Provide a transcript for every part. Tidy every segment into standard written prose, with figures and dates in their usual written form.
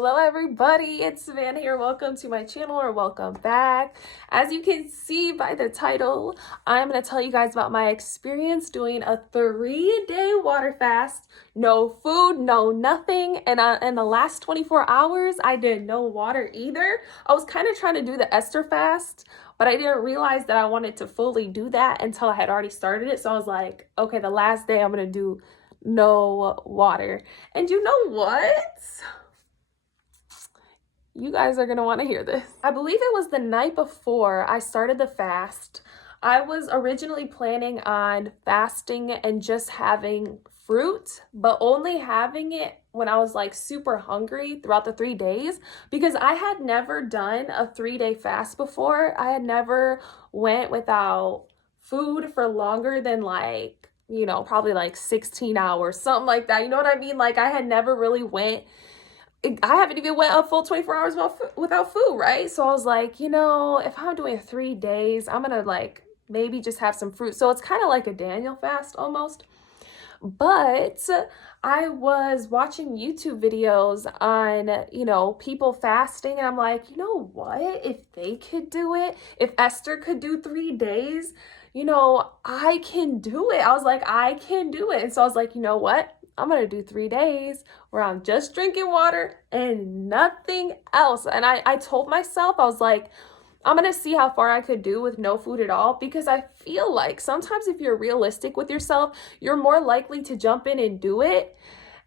Hello everybody, it's Savannah here. Welcome to my channel or welcome back. As you can see by the title, I'm going to tell you guys about my experience doing a 3-day water fast. No food, no nothing. And in the last 24 hours, I did no water either. I was kind of trying to do the Esther fast, but I didn't realize that I wanted to fully do that until I had already started it. So I was like, okay, the last day I'm going to do no water. And you know what? You guys are going to want to hear this. I believe it was the night before I started the fast. I was originally planning on fasting and just having fruit, but only having it when I was like super hungry throughout the 3 days, because I had never done a 3-day fast before. I had never went without food for longer than probably like 16 hours, something like that. You know what I mean? Like I had never really I haven't even went a full 24 hours without food, right? So I was like, if I'm doing 3 days, I'm gonna like maybe just have some fruit. So it's kind of like a Daniel fast almost. But I was watching YouTube videos on, people fasting, and I'm like, you know what? If they could do it, if Esther could do 3 days, I can do it. I was like, I can do it. And so I was like, you know what? I'm going to do 3 days where I'm just drinking water and nothing else. And I told myself, I was like, I'm going to see how far I could do with no food at all, because I feel like sometimes if you're realistic with yourself, you're more likely to jump in and do it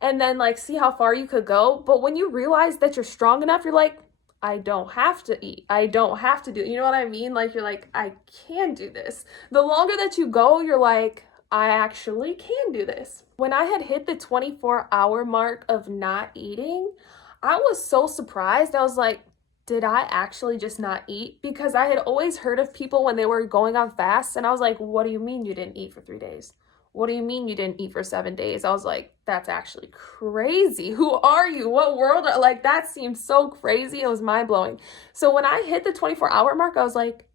and then like see how far you could go. But when you realize that you're strong enough, you're like, I don't have to eat. I don't have to do, you know what I mean? Like you're like, I can do this. The longer that you go, you're like, I actually can do this. When I had hit the 24-hour mark of not eating, I was so surprised. I was like, did I actually just not eat? Because I had always heard of people when they were going on fasts, and I was like, what do you mean you didn't eat for 3 days? What do you mean you didn't eat for 7 days? I was like, that's actually crazy. Who are you? What world? Like, that seems so crazy. It was mind-blowing. So when I hit the 24-hour mark, I was like,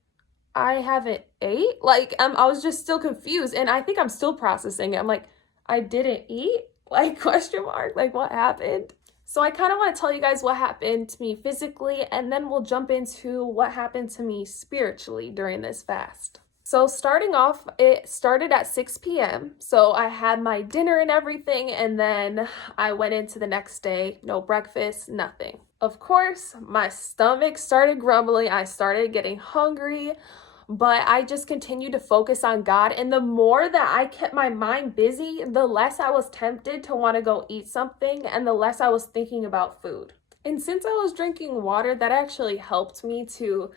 I haven't ate? Like, I was just still confused, and I think I'm still processing it. I'm like, I didn't eat? Like, question mark? Like, what happened? So I kind of want to tell you guys what happened to me physically, and then we'll jump into what happened to me spiritually during this fast. So starting off, it started at 6 p.m. So I had my dinner and everything, and then I went into the next day, no breakfast, nothing. Of course, my stomach started grumbling. I started getting hungry, but I just continued to focus on God. And the more that I kept my mind busy, the less I was tempted to want to go eat something, and the less I was thinking about food. And since I was drinking water, that actually helped me to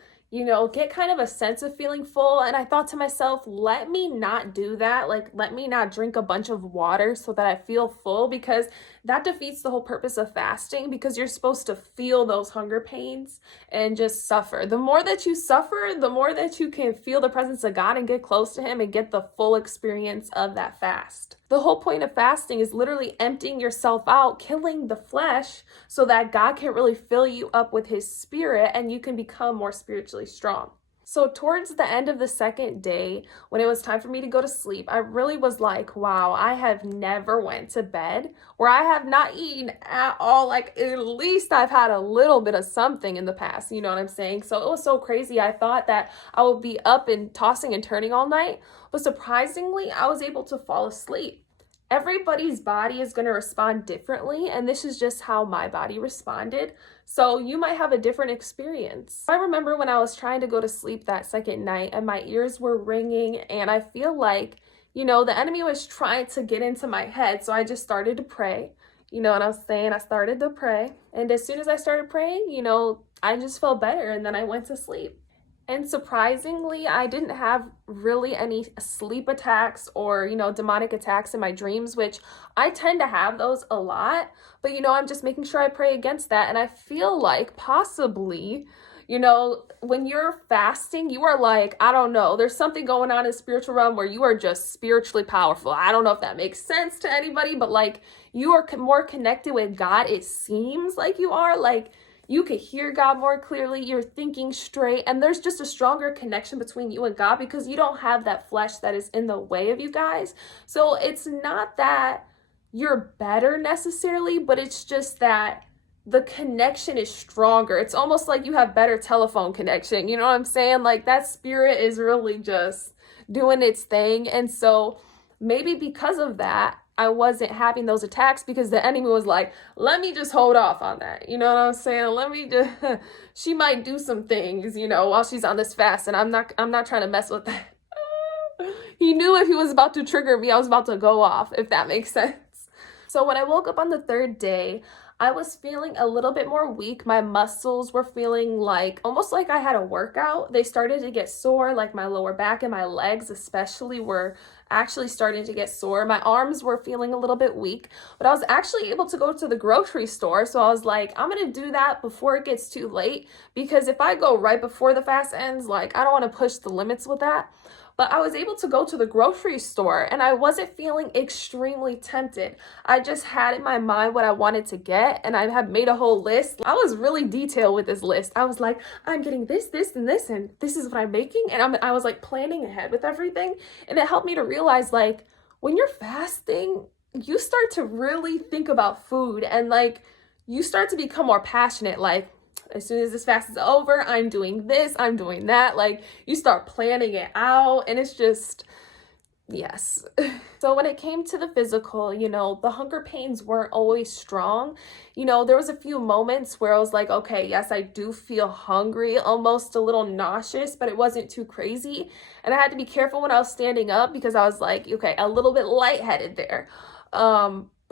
get kind of a sense of feeling full. And I thought to myself, let me not do that. Like, let me not drink a bunch of water so that I feel full, because that defeats the whole purpose of fasting, because you're supposed to feel those hunger pains and just suffer. The more that you suffer, the more that you can feel the presence of God and get close to Him and get the full experience of that fast. The whole point of fasting is literally emptying yourself out, killing the flesh, so that God can really fill you up with His Spirit and you can become more spiritually strong. So towards the end of the second day, when it was time for me to go to sleep, I really was like, wow, I have never went to bed where I have not eaten at all. Like, at least I've had a little bit of something in the past, you know what I'm saying? So it was so crazy. I thought that I would be up and tossing and turning all night, but surprisingly, I was able to fall asleep. Everybody's body is going to respond differently, and this is just how my body responded. So you might have a different experience. I remember when I was trying to go to sleep that second night and my ears were ringing, and I feel like, the enemy was trying to get into my head. So I just started to pray. You know what I'm saying? I started to pray. And as soon as I started praying, I just felt better, and then I went to sleep. And surprisingly, I didn't have really any sleep attacks or, demonic attacks in my dreams, which I tend to have those a lot. But, I'm just making sure I pray against that. And I feel like possibly, when you're fasting, you are like, I don't know, there's something going on in the spiritual realm where you are just spiritually powerful. I don't know if that makes sense to anybody, but like you are more connected with God. It seems like you are like, you could hear God more clearly, you're thinking straight, and there's just a stronger connection between you and God because you don't have that flesh that is in the way of you guys. So it's not that you're better necessarily, but it's just that the connection is stronger. It's almost like you have better telephone connection. You know what I'm saying? Like that spirit is really just doing its thing. And so maybe because of that, I wasn't having those attacks because the enemy was like, let me just hold off on that. You know what I'm saying? Let me just, she might do some things, you know, while she's on this fast, and I'm not trying to mess with that. He knew if he was about to trigger me, I was about to go off, if that makes sense. So when I woke up on the third day, I was feeling a little bit more weak. My muscles were feeling like almost like I had a workout. They started to get sore, like my lower back and my legs especially were actually starting to get sore. My arms were feeling a little bit weak, but I was actually able to go to the grocery store. So I was like, I'm going to do that before it gets too late, because if I go right before the fast ends, like I don't want to push the limits with that. But I was able to go to the grocery store and I wasn't feeling extremely tempted. I just had in my mind what I wanted to get, and I had made a whole list. I was really detailed with this list. I was like, I'm getting this, and this is what I'm making. And I was like planning ahead with everything. And it helped me to realize, like, when you're fasting, you start to really think about food, and like you start to become more passionate. Like, as soon as this fast is over, I'm doing this, I'm doing that. Like, you start planning it out, and it's just, yes. So when it came to the physical, you know, the hunger pains weren't always strong. You know, there was a few moments where I was like, okay, yes, I do feel hungry, almost a little nauseous, but it wasn't too crazy. And I had to be careful when I was standing up because I was like, okay, a little bit lightheaded there.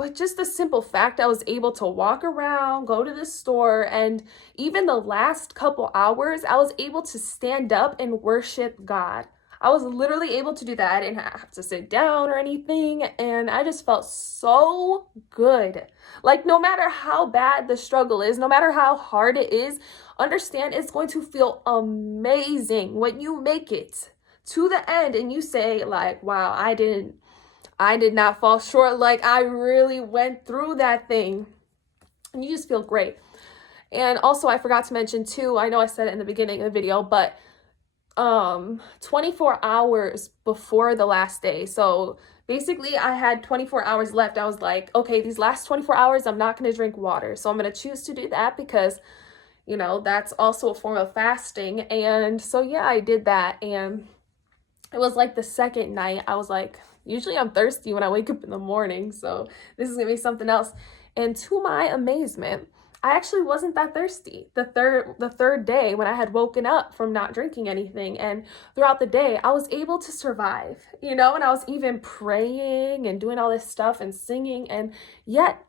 But just the simple fact I was able to walk around, go to the store, and even the last couple hours, I was able to stand up and worship God. I was literally able to do that. I didn't have to sit down or anything, and I just felt so good. Like, no matter how bad the struggle is, no matter how hard it is, understand it's going to feel amazing when you make it to the end and you say, like, wow, I did not fall short. Like, I really went through that thing. And you just feel great. And also, I forgot to mention too, I know I said it in the beginning of the video, but 24 hours before the last day. So basically I had 24 hours left. I was like, okay, these last 24 hours, I'm not going to drink water. So I'm going to choose to do that because, you know, that's also a form of fasting. And so, yeah, I did that. And it was like the second night, I was like, usually I'm thirsty when I wake up in the morning, so this is gonna be something else. And to my amazement, I actually wasn't that thirsty the third day when I had woken up from not drinking anything. And throughout the day, I was able to survive, you know, and I was even praying and doing all this stuff and singing, and yet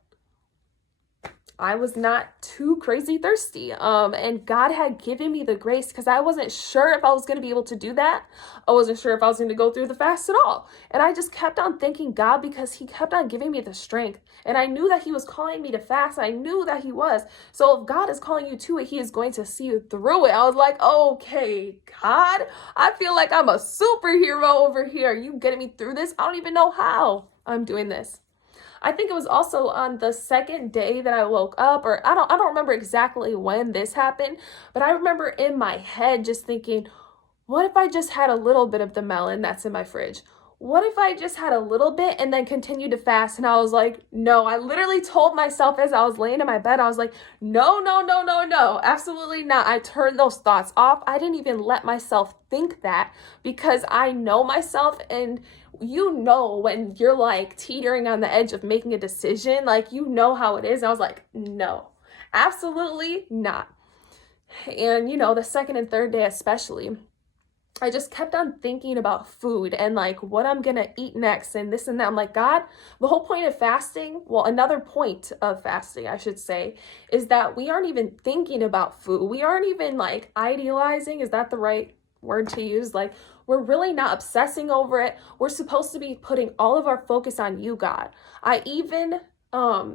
I was not too crazy thirsty. And God had given me the grace because I wasn't sure if I was going to be able to do that. I wasn't sure if I was going to go through the fast at all. And I just kept on thanking God because he kept on giving me the strength. And I knew that he was calling me to fast. I knew that he was. So if God is calling you to it, he is going to see you through it. I was like, okay, God, I feel like I'm a superhero over here. Are you getting me through this? I don't even know how I'm doing this. I think it was also on the second day that I woke up, or I don't remember exactly when this happened, but I remember in my head just thinking, what if I just had a little bit of the melon that's in my fridge? What if I just had a little bit and then continued to fast? And I was like, no, I literally told myself as I was laying in my bed, I was like, no, absolutely not. I turned those thoughts off. I didn't even let myself think that because I know myself, and you know when you're like teetering on the edge of making a decision, like you know how it is. And I was like, no, absolutely not. And you know, the second and third day especially, I just kept on thinking about food and like what I'm gonna eat next and this and that. I'm like, God, the whole point of fasting, well, another point of fasting, I should say, is that we aren't even thinking about food. We aren't even like idealizing, is that the right word to use? Like, we're really not obsessing over it. We're supposed to be putting all of our focus on you, God. I even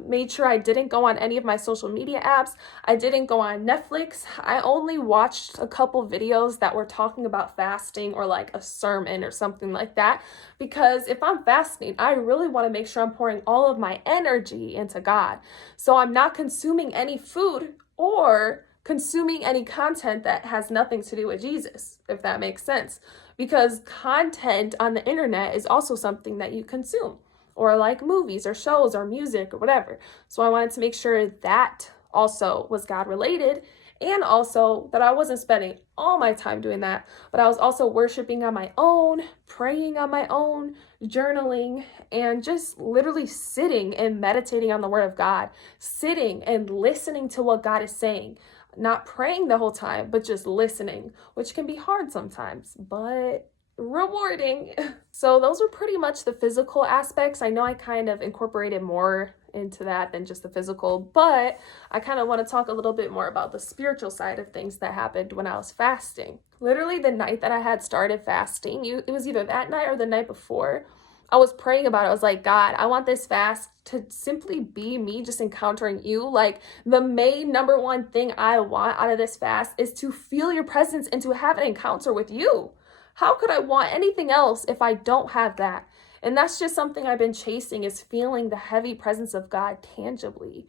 made sure I didn't go on any of my social media apps. I didn't go on Netflix. I only watched a couple videos that were talking about fasting or like a sermon or something like that, because if I'm fasting, I really want to make sure I'm pouring all of my energy into God. So I'm not consuming any food or consuming any content that has nothing to do with Jesus, if that makes sense, because content on the internet is also something that you consume, or like movies or shows or music or whatever. So I wanted to make sure that also was God related, and also that I wasn't spending all my time doing that, but I was also worshiping on my own, praying on my own, journaling, and just literally sitting and meditating on the Word of God, sitting and listening to what God is saying. Not praying the whole time, but just listening, which can be hard sometimes, but rewarding. So those were pretty much the physical aspects. I know I kind of incorporated more into that than just the physical, but I kind of want to talk a little bit more about the spiritual side of things that happened when I was fasting. Literally the night that I had started fasting, it was either that night or the night before, I was praying about it. I was like, God, I want this fast to simply be me just encountering you. Like, the main number one thing I want out of this fast is to feel your presence and to have an encounter with you. How could I want anything else if I don't have that? And that's just something I've been chasing, is feeling the heavy presence of God tangibly.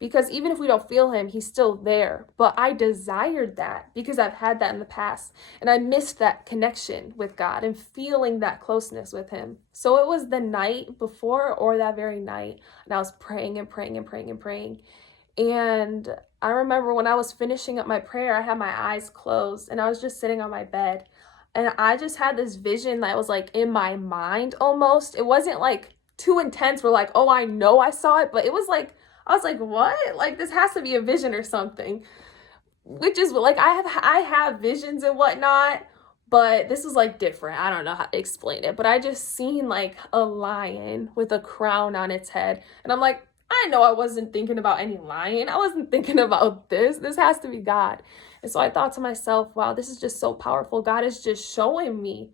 Because even if we don't feel him, he's still there. But I desired that because I've had that in the past. And I missed that connection with God and feeling that closeness with him. So it was the night before or that very night. And I was praying and praying and praying and praying. And I remember when I was finishing up my prayer, I had my eyes closed and I was just sitting on my bed. And I just had this vision that was like in my mind almost. It wasn't like too intense where like, oh, I know I saw it. But it was like, I was like, what? Like, this has to be a vision or something. Which is like, I have visions and whatnot, but this was like different. I don't know how to explain it, but I just seen like a lion with a crown on its head. And I'm like, I know I wasn't thinking about any lion. I wasn't thinking about this. This has to be God. And so I thought to myself, wow, this is just so powerful. God is just showing me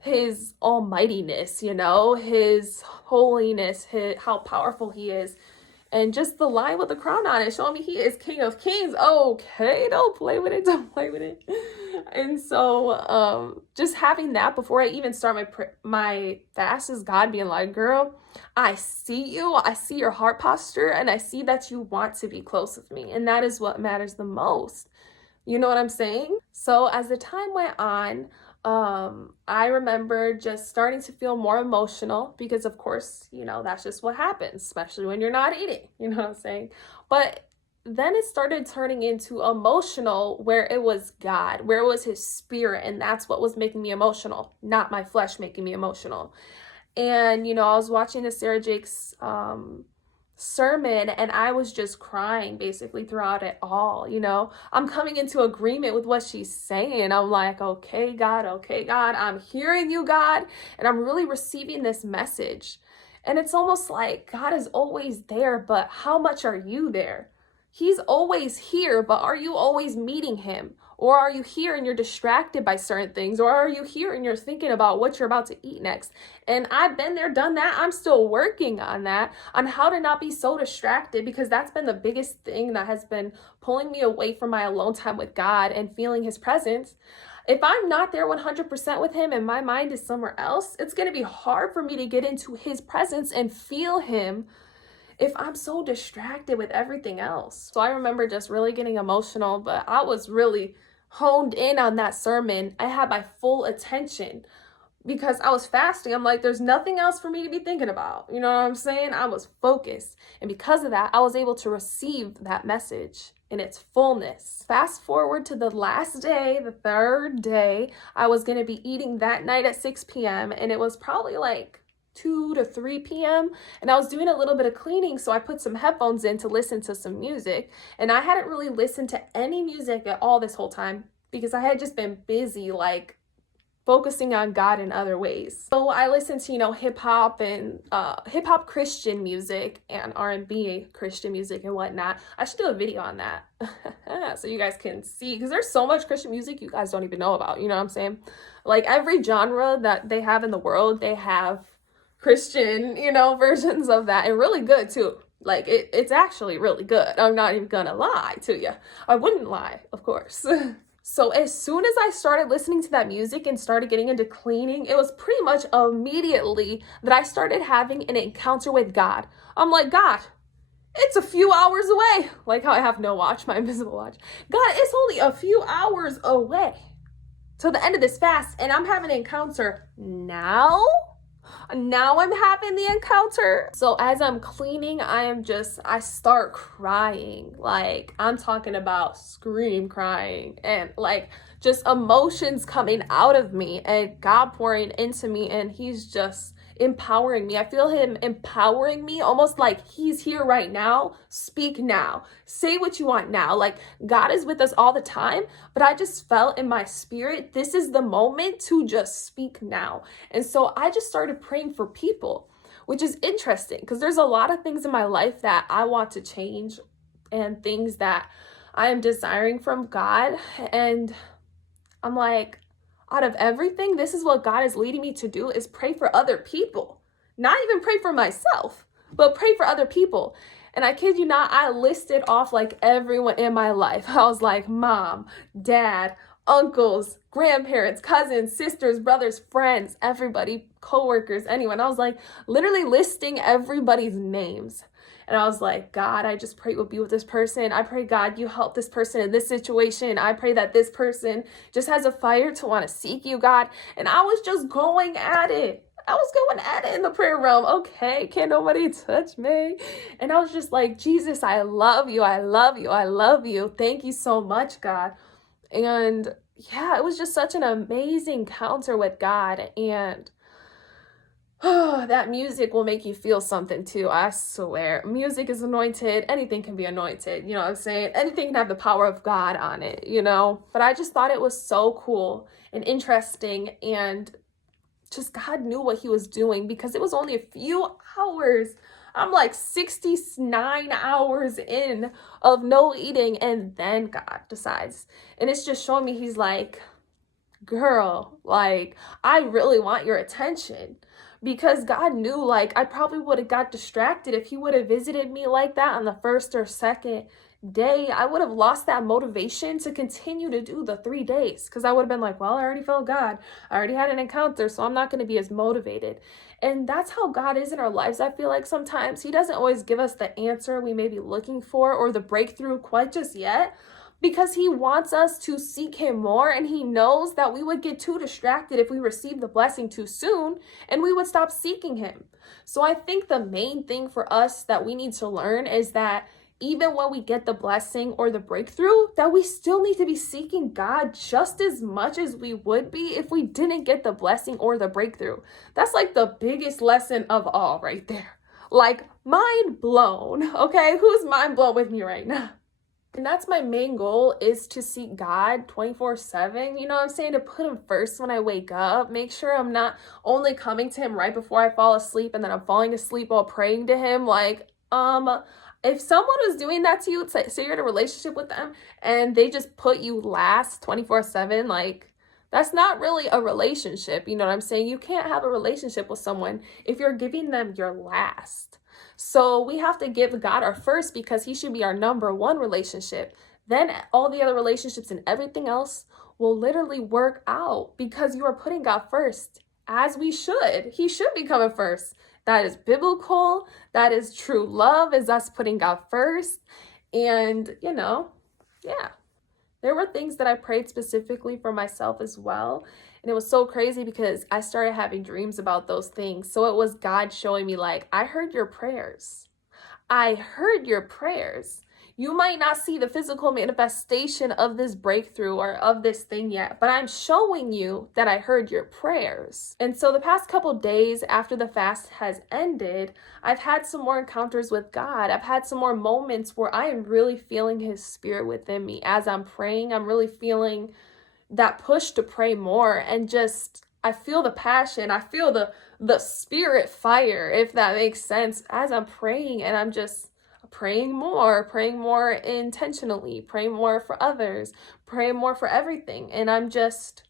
his almightiness, you know, his holiness, how powerful he is. And just the lion with the crown on it, showing me he is King of Kings. Okay, don't play with it, don't play with it. And so just having that before I even start my fast is God being like, girl, I see you, I see your heart posture, and I see that you want to be close with me. And that is what matters the most. You know what I'm saying? So as the time went on, I remember just starting to feel more emotional because, of course, you know, that's just what happens, especially when you're not eating, you know what I'm saying? But then it started turning into emotional, where it was God, where it was his spirit, and that's what was making me emotional, not my flesh making me emotional. And, you know, I was watching the Sarah Jakes sermon and I was just crying basically throughout it all. You know, I'm coming into agreement with what she's saying. I'm like, okay, God, I'm hearing you, God, and I'm really receiving this message. And it's almost like God is always there, but how much are you there? He's always here, but are you always meeting him? Or are you here and you're distracted by certain things? Or are you here and you're thinking about what you're about to eat next? And I've been there, done that. I'm still working on that, on how to not be so distracted, because that's been the biggest thing that has been pulling me away from my alone time with God and feeling his presence. If I'm not there 100% with him and my mind is somewhere else, it's going to be hard for me to get into his presence and feel him if I'm so distracted with everything else. So I remember just really getting emotional, but I was really honed in on that sermon. I had my full attention because I was fasting. I'm like, there's nothing else for me to be thinking about. You know what I'm saying? I was focused. And because of that, I was able to receive that message in its fullness. Fast forward to the last day, the third day, I was going to be eating that night at 6 p.m. And it was probably like 2 to 3 p.m. and I was doing a little bit of cleaning, so I put some headphones in to listen to some music. And I hadn't really listened to any music at all this whole time because I had just been busy like focusing on God in other ways. So I listened to, you know, hip hop and hip hop Christian music and R&B Christian music and whatnot. I should do a video on that so you guys can see, because there's so much Christian music you guys don't even know about. You know what I'm saying? Like every genre that they have in the world, they have Christian, you know, versions of that, and really good too. Like it's actually really good. I'm not even gonna lie to you. I wouldn't lie, of course. So as soon as I started listening to that music and started getting into cleaning, it was pretty much immediately that I started having an encounter with God. I'm like, God, it's a few hours away. Like how I have no watch, my invisible watch. God, it's only a few hours away to the end of this fast, and I'm having an encounter now? now I'm having the encounter. So as I'm cleaning, I start crying. Like, I'm talking about scream crying and like just emotions coming out of me and God pouring into me, and he's just empowering me. I feel him empowering me, almost like he's here right now. Speak now. Say what you want now. Like, God is with us all the time, but I just felt in my spirit, this is the moment to just speak now. And so I just started praying for people, which is interesting because there's a lot of things in my life that I want to change and things that I am desiring from God. And I'm like, out of everything, this is what God is leading me to do, is pray for other people. Not even pray for myself, but pray for other people. And I kid you not, I listed off like everyone in my life. I was like, mom, dad, uncles, grandparents, cousins, sisters, brothers, friends, everybody, coworkers, anyone. I was like literally listing everybody's names. And I was like, God, I just pray you will be with this person. I pray, God, you help this person in this situation. I pray that this person just has a fire to want to seek you, God. And I was just going at it. I was going at it in the prayer realm. Okay, can't nobody touch me. And I was just like, Jesus, I love you. I love you. I love you. Thank you so much, God. And yeah, it was just such an amazing encounter with God. And that music will make you feel something too. I swear. Music is anointed. Anything can be anointed. You know what I'm saying? Anything can have the power of God on it, you know? But I just thought it was so cool and interesting, and just God knew what he was doing because it was only a few hours. I'm like 69 hours in of no eating, and then God decides. And it's just showing me, he's like, girl, like, I really want your attention. Because God knew, like, I probably would have got distracted if he would have visited me like that on the first or second day. I would have lost that motivation to continue to do the 3 days, because I would have been like, well, I already felt God. I already had an encounter, so I'm not going to be as motivated. And that's how God is in our lives. I feel like sometimes he doesn't always give us the answer we may be looking for or the breakthrough quite just yet, because he wants us to seek him more, and he knows that we would get too distracted if we receive the blessing too soon and we would stop seeking him. So I think the main thing for us that we need to learn is that even when we get the blessing or the breakthrough, that we still need to be seeking God just as much as we would be if we didn't get the blessing or the breakthrough. That's like the biggest lesson of all right there. Like, mind blown, okay? Who's mind blown with me right now? And that's my main goal, is to seek God 24/7. You know what I'm saying? To put him first when I wake up. Make sure I'm not only coming to him right before I fall asleep and then I'm falling asleep while praying to him. Like, if someone was doing that to you, say you're in a relationship with them and they just put you last 24/7, like, that's not really a relationship. You know what I'm saying? You can't have a relationship with someone if you're giving them your last. So we have to give God our first, because he should be our number one relationship. Then all the other relationships and everything else will literally work out because you are putting God first, as we should. He should be coming first. That is biblical. That is true love, is us putting God first. And, you know, yeah. There were things that I prayed specifically for myself as well. And it was so crazy because I started having dreams about those things. So it was God showing me, like, I heard your prayers. I heard your prayers. You might not see the physical manifestation of this breakthrough or of this thing yet, but I'm showing you that I heard your prayers. And so the past couple days after the fast has ended, I've had some more encounters with God. I've had some more moments where I am really feeling his spirit within me. As I'm praying, I'm really feeling that push to pray more, and just, I feel the passion. I feel the spirit fire, if that makes sense, as I'm praying, and I'm just praying more intentionally, praying more for others, praying more for everything. And I'm just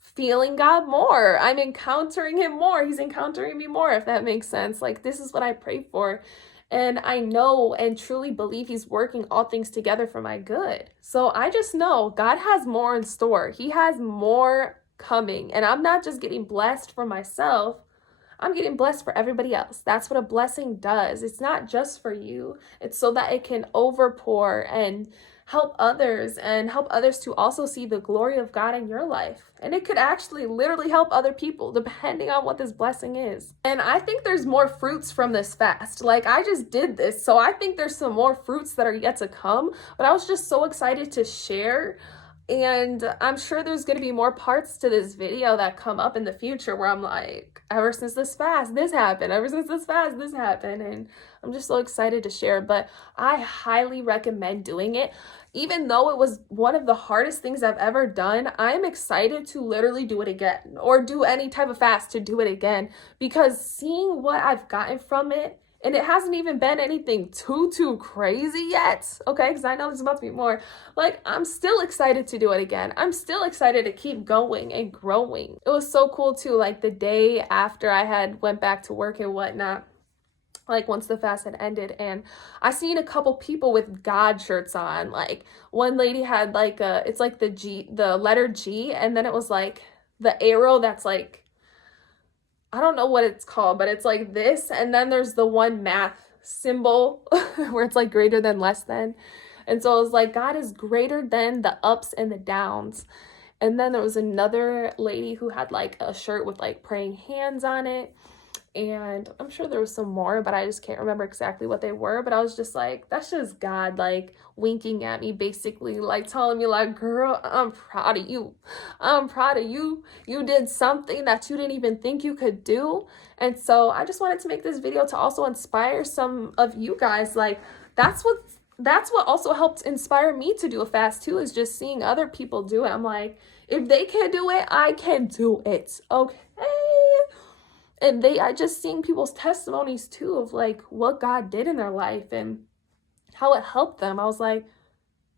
feeling God more. I'm encountering him more. He's encountering me more, if that makes sense. Like, this is what I pray for. And I know and truly believe he's working all things together for my good. So I just know God has more in store. He has more coming. And I'm not just getting blessed for myself, I'm getting blessed for everybody else. That's what a blessing does. It's not just for you. It's so that it can overpour and help others and help others to also see the glory of God in your life. And it could actually literally help other people depending on what this blessing is. And I think there's more fruits from this fast. Like, I just did this, so I think there's some more fruits that are yet to come, but I was just so excited to share. And I'm sure there's going to be more parts to this video that come up in the future where I'm like, ever since this fast, this happened. Ever since this fast, this happened. And I'm just so excited to share. But I highly recommend doing it. Even though it was one of the hardest things I've ever done, I'm excited to literally do it again, or do any type of fast to do it again, because seeing what I've gotten from it, and it hasn't even been anything too crazy yet, okay? Because I know there's about to be more. Like, I'm still excited to do it again. I'm still excited to keep going and growing. It was so cool too, like the day after I had went back to work and whatnot, like once the fast had ended, and I seen a couple people with God shirts on. Like, one lady had like it's like the letter G, and then it was like the arrow that's like, I don't know what it's called, but it's like this, and then there's the one math symbol where it's like greater than, less than. And so it was like, God is greater than the ups and the downs. And then there was another lady who had like a shirt with like praying hands on it. And I'm sure there was some more, but I just can't remember exactly what they were. But I was just like, that's just God, like, winking at me, basically, like telling me, like, girl, I'm proud of you. I'm proud of you. You did something that you didn't even think you could do. And so I just wanted to make this video to also inspire some of you guys. Like, that's what also helped inspire me to do a fast too, is just seeing other people do it. I'm like, if they can do it, I can do it. Okay. And I just seeing people's testimonies too of like what God did in their life and how it helped them. I was like,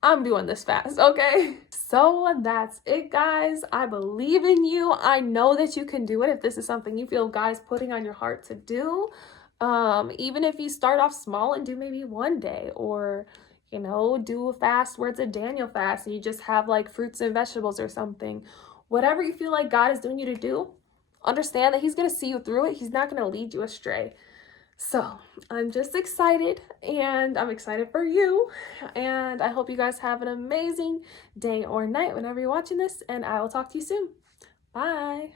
I'm doing this fast, okay? So that's it, guys. I believe in you. I know that you can do it if this is something you feel God is putting on your heart to do. Even if you start off small and do maybe one day, or, you know, do a fast where it's a Daniel fast and you just have like fruits and vegetables or something. Whatever you feel like God is doing you to do, understand that he's going to see you through it. He's not going to lead you astray. So I'm just excited, and I'm excited for you. And I hope you guys have an amazing day or night whenever you're watching this, and I will talk to you soon. Bye.